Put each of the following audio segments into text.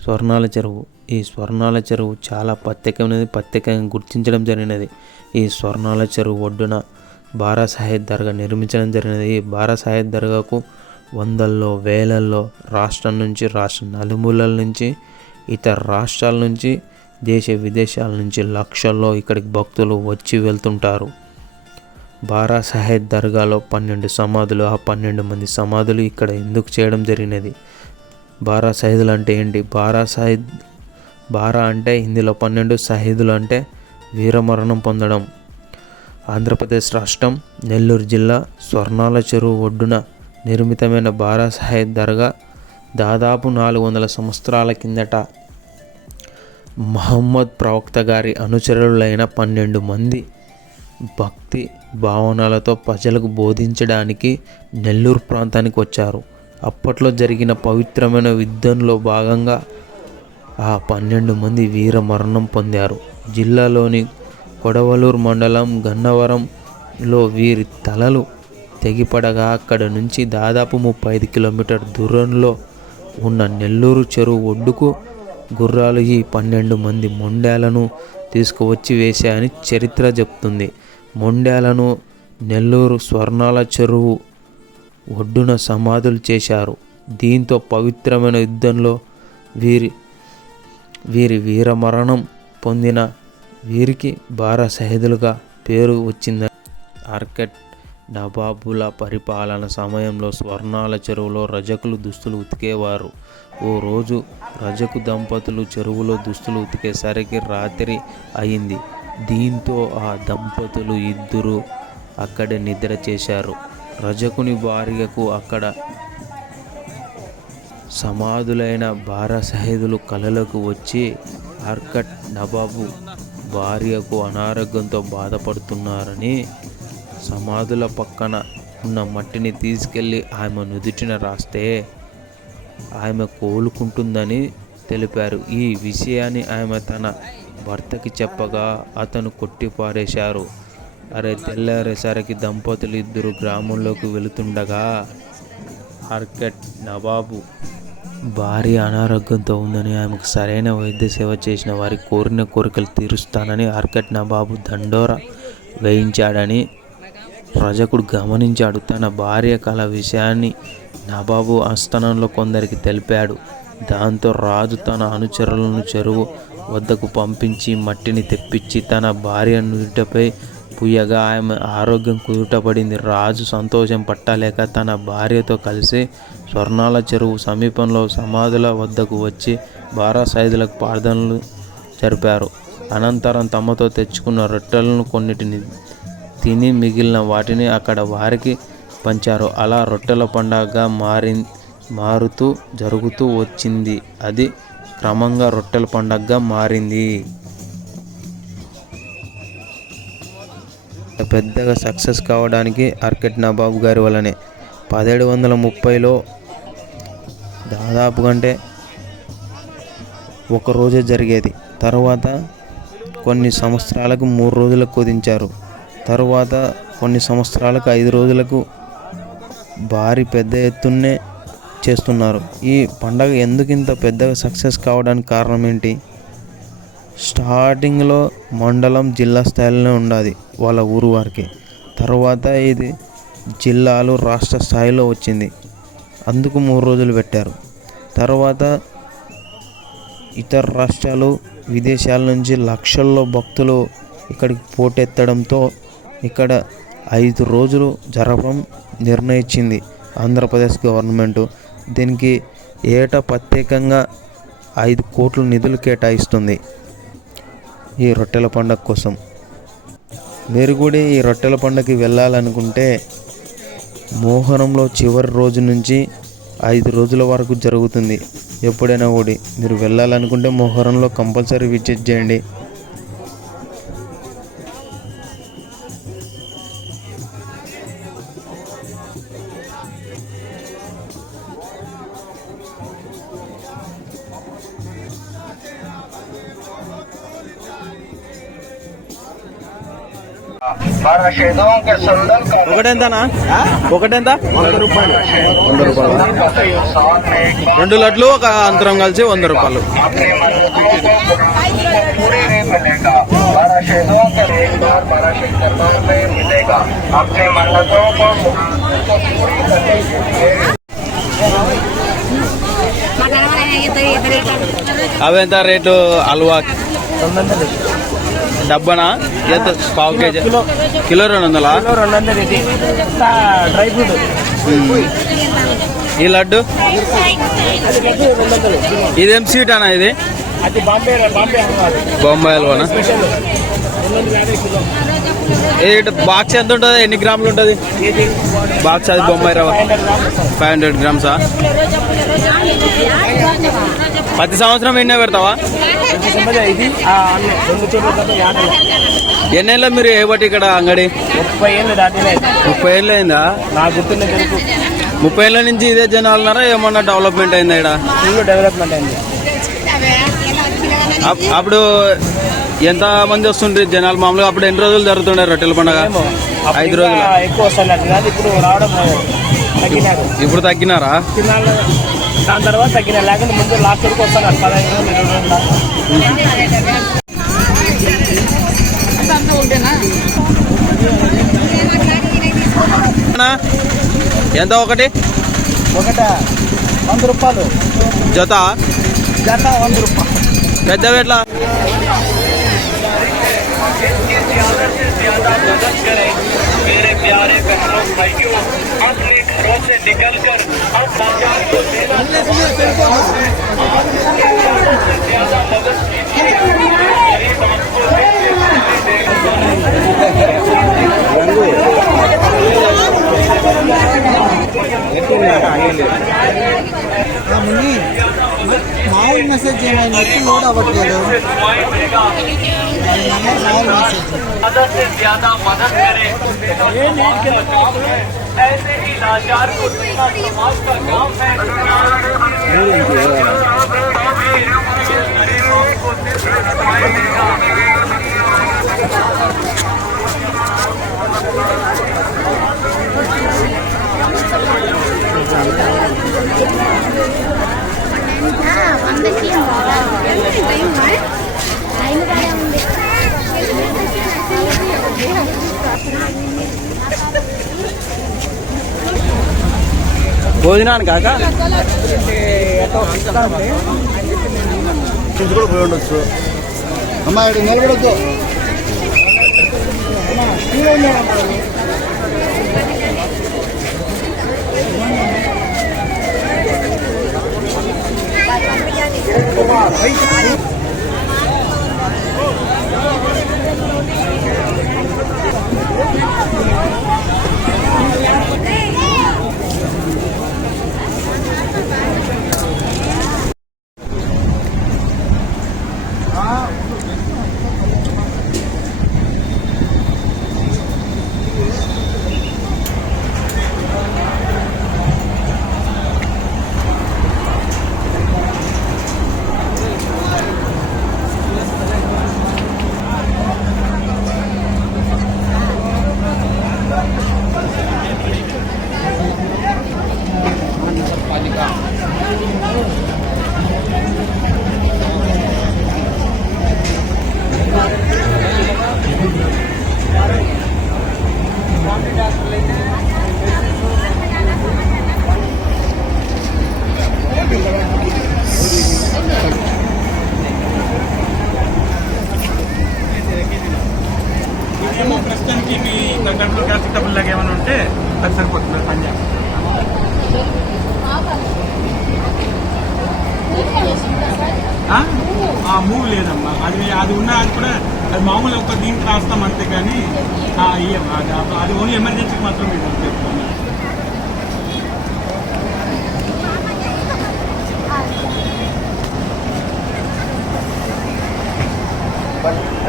స్వర్ణాల చెరువు. ఈ స్వర్ణాల చెరువు చాలా ప్రత్యేకంగా గుర్తించడం జరిగినది. ఈ స్వర్ణాల చెరువు ఒడ్డున బారా సాహెబ్ దర్గా నిర్మించడం జరిగినది. ఈ బారా సాహెబ్ దర్గాకు వందల్లో వేలల్లో రాష్ట్రం నలుమూలల నుంచి ఇతర రాష్ట్రాల నుంచి దేశ విదేశాల నుంచి లక్షల్లో ఇక్కడికి భక్తులు వచ్చి వెళ్తుంటారు. బారా సాహెబ్ దర్గాలో 12 సమాధులు. ఆ 12 మంది సమాధులు ఇక్కడ ఎందుకు చేయడం జరిగినది? బారా షహీదులు అంటే ఏంటి? బారా అంటే హిందీలో 12, షహీదులు అంటే వీరమరణం పొందడం. ఆంధ్రప్రదేశ్ రాష్ట్రం నెల్లూరు జిల్లా స్వర్ణాల చెరువు ఒడ్డున నిర్మితమైన బారా సాహెబ్ దర్గా దాదాపు 400 సంవత్సరాల కిందట మహమ్మద్ ప్రవక్త గారి అనుచరులైన 12 మంది భక్తి భావనలతో ప్రజలకు బోధించడానికి నెల్లూరు ప్రాంతానికి వచ్చారు. అప్పట్లో జరిగిన పవిత్రమైన యుద్ధంలో భాగంగా ఆ 12 మంది వీర మరణం పొందారు. జిల్లాలోని కొడవలూరు మండలం గన్నవరంలో వీరి తలలు తెగిపడగా అక్కడ నుంచి దాదాపు 35 కిలోమీటర్ దూరంలో ఉన్న నెల్లూరు చెరువు ఒడ్డుకు గుర్రాలు ఈ 12 మంది మొండాలను తీసుకువచ్చి వేశాయని చరిత్ర చెప్తుంది. మొండాలను నెల్లూరు స్వర్ణాల చెరువు ఒడ్డున సమాధులు చేశారు. దీంతో పవిత్రమైన యుద్ధంలో వీరి వీరమరణం పొందిన వీరికి బారా షహీదులుగా పేరు వచ్చిందని. ఆర్కిడ్ నవాబుల పరిపాలన సమయంలో స్వర్ణాల చెరువులో రజకులు దుస్తులు ఉతికేవారు. ఓ రోజు రజకు దంపతులు చెరువులో దుస్తులు ఉతికేసరికి రాత్రి అయింది. దీంతో ఆ దంపతులు ఇద్దరు అక్కడే నిద్ర చేశారు. రజకుని భార్యకు అక్కడ సమాధులైన బారా షహీదులు కలలోకి వచ్చి ఆర్కిడ్ నవాబు భార్యకు అనారోగ్యంతో బాధపడుతున్నారని సమాధుల పక్కన ఉన్న మట్టిని తీసుకెళ్ళి ఆమె నుదుటిన రాస్తే ఆమె కోలుకుంటుందని తెలిపారు. ఈ విషయాన్ని ఆమె తన భర్తకి చెప్పగా అతను కొట్టిపారేశారు. తెల్లారేసరికి దంపతులు ఇద్దరు గ్రామంలోకి వెళుతుండగా ఆర్కిడ్ నవాబు భార్య అనారోగ్యంతో ఉందని ఆమెకు సరైన వైద్య సేవ చేసిన వారి కోరిన కోరికలు తీరుస్తానని ఆర్కిడ్ నవాబు దండోరా వేయించాడని రజకుడు గమనించాడు. తన భార్య కల విషయాన్ని నవాబు ఆస్థానంలో కొందరికి తెలిపాడు. దాంతో రాజు తన అనుచరులను చెరువు వద్దకు పంపించి మట్టిని తెప్పించి తన భార్య నుదుటిపై పుయ్యగా ఆమె ఆరోగ్యం కుదుటపడింది. రాజు సంతోషం పట్టలేక తన భార్యతో కలిసి స్వర్ణాల చెరువు సమీపంలో సమాధుల వద్దకు వచ్చి బారా షహీదులకు ప్రార్థనలు జరిపారు. అనంతరం తమతో తెచ్చుకున్న రొట్టెలను కొన్నిటిని తిని మిగిలిన వాటిని అక్కడ వారికి పంచారు. అలా రొట్టెల పండగగా మారుతూ జరుగుతూ వచ్చింది. అది క్రమంగా రొట్టెల పండగగా మారింది. పెద్దగా సక్సెస్ కావడానికి ఆర్కిడ్ నవాబు గారి వల్లనే. 1730లో దాదాపు కంటే ఒక రోజే జరిగేది. తర్వాత కొన్ని సంవత్సరాలకు 3 రోజులకు కుదించారు. తరువాత కొన్ని సంవత్సరాలకు 5 రోజులకు భారీ పెద్ద ఎత్తున్నే చేస్తున్నారు. ఈ పండగ ఎందుకు ఇంత పెద్దగా సక్సెస్ కావడానికి కారణం ఏంటి? స్టార్టింగ్లో మండలం జిల్లా స్థాయిలోనే ఉండాలి వాళ్ళ ఊరు వారికి. తర్వాత ఇది జిల్లాలు రాష్ట్ర స్థాయిలో వచ్చింది. అందుకు 3 రోజులు పెట్టారు. తర్వాత ఇతర రాష్ట్రాలు విదేశాల నుంచి లక్షల్లో భక్తులు ఇక్కడికి పోటెత్తడంతో ఇక్కడ 5 రోజులు జరపడం నిర్ణయించింది ఆంధ్రప్రదేశ్ గవర్నమెంటు. దీనికి ఏటా ప్రత్యేకంగా 5 కోట్ల నిధులు కేటాయిస్తుంది ఈ రొట్టెల పండుగ కోసం. మీరు కూడా ఈ రొట్టెల పండుగకి వెళ్ళాలనుకుంటే మోహరంలో చివరి రోజు నుంచి 5 రోజుల వరకు జరుగుతుంది. ఎప్పుడైనా కూడా మీరు వెళ్ళాలనుకుంటే మోహరంలో కంపల్సరీ విజిట్ చేయండి. ఒకటెంతనా? ఒకటెంత? 100 రూపాయలు. 100 రూపాయలు. 2 లడ్లు ఒక అంతరం కలిసి 100 రూపాయలు. అవి ఎంత రేటు? హల్వా డబ్బనా? ఎంత? పావు కేజీ? కిలో 200. Dry fruit. ఈ లడ్డు ఇదేం స్వీట్ అన్న? ఇది బొంబాయి హల్వానా? బాక్స్ ఎంత ఉంటుంది? ఎన్ని గ్రాములు ఉంటుంది బాక్స్? అది బొంబాయి రవ్వ 500 గ్రామ్సా? ప్రతి సంవత్సరం ఎన్నో పెడతావా? ఎన్నేళ్ళ మీరు ఏబట్టి ఇక్కడ అంగడి? 30 ఏళ్ళు దాటినాయి. 30 ఏళ్ళు అయిందా? నా గుర్తున్న 30 ఏళ్ళ నుంచి ఇదే జనాలు ఉన్నారా? ఏమన్నా డెవలప్మెంట్ అయిందా ఇక్కడ? ఫుల్ డెవలప్మెంట్ అయింది. అప్పుడు ఎంత మంది వస్తుంటారు జనాలు మామూలుగా? అప్పుడు ఎన్ని రోజులు జరుగుతుండే రొట్టెల పండుగ? 5 రోజులు. ఎక్కువ వస్తున్నట్టు కాదు, ఇప్పుడు రావడం తగ్గినారు. ఇప్పుడు తగ్గినారా? దాని తర్వాత తగ్గిన, లేకుంటే ముందు లాస్ట్ వరకు వస్తున్నారు. 15 రోజులు 20 రోజులు. ఎంత ఒకటి? 100 రూపాయలు. జత? జత 100 రూపాయలు. పెద్దవి ఎట్లా? మామూలు మెసేజ్ చేయండి, లోడ్ అవ్వట్లేదు. मदद से ज्यादा मदद करें ऐसे ही लाचार को देखना समाज का काम है। భోజనాన్ని కాక కూడా పోయి ఉండొచ్చు. అమ్మా ఇక్కడ నిలబడద్దు. ప్రస్తుతానికి మీ కడుపులో గ్యాస్ట్రిక్ ట్రబుల్ లాగా ఏమైనా ఉంటే అది సరిపోతుంది. పని మూవ్ లేదమ్మా, అది ఉన్నా అది కూడా అది మామూలు ఒక దీనికి రాస్తాం అంతే, కానీ అది ఓన్లీ ఎమర్జెన్సీకి మాత్రం చెప్తాను.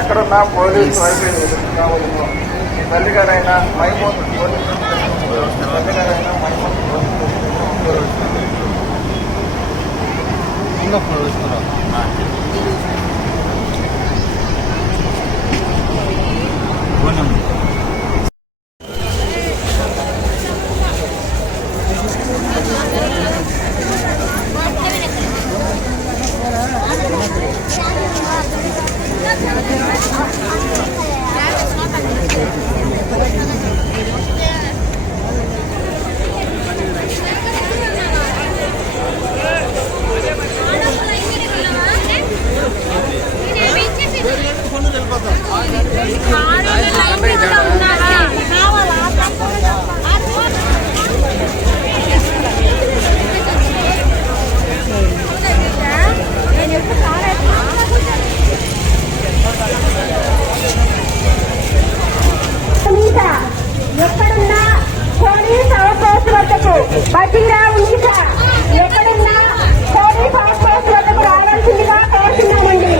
ఎక్కడున్నా పోలీసు వైద్యులు కావాలను తల్లిగారైనా మైమోతు పోలీసు తల్లిగారైనా మైమోతు ఎక్కడున్నా పోలీస్ అవుట్ పోస్ట్ వద్దకు బతిగా ఉంచిక ఎక్కడున్నా పోలీస్ అవుట్ పోస్ట్ వద్దకు రావాల్సిందిగా కోరుతున్నామండి.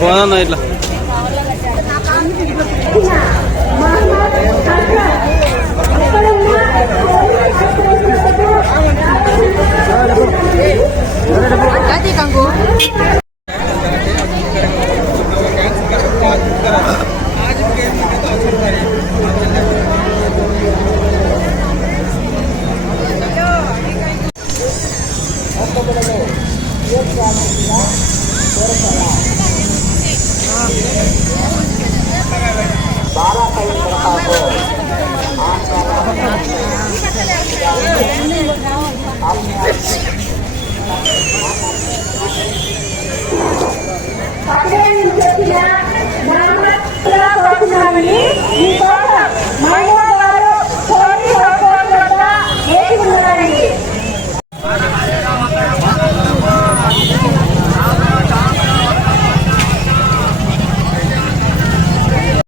పోనా ఇట్లా పక్కనే నుంచి వచ్చిన కోరుతున్నామని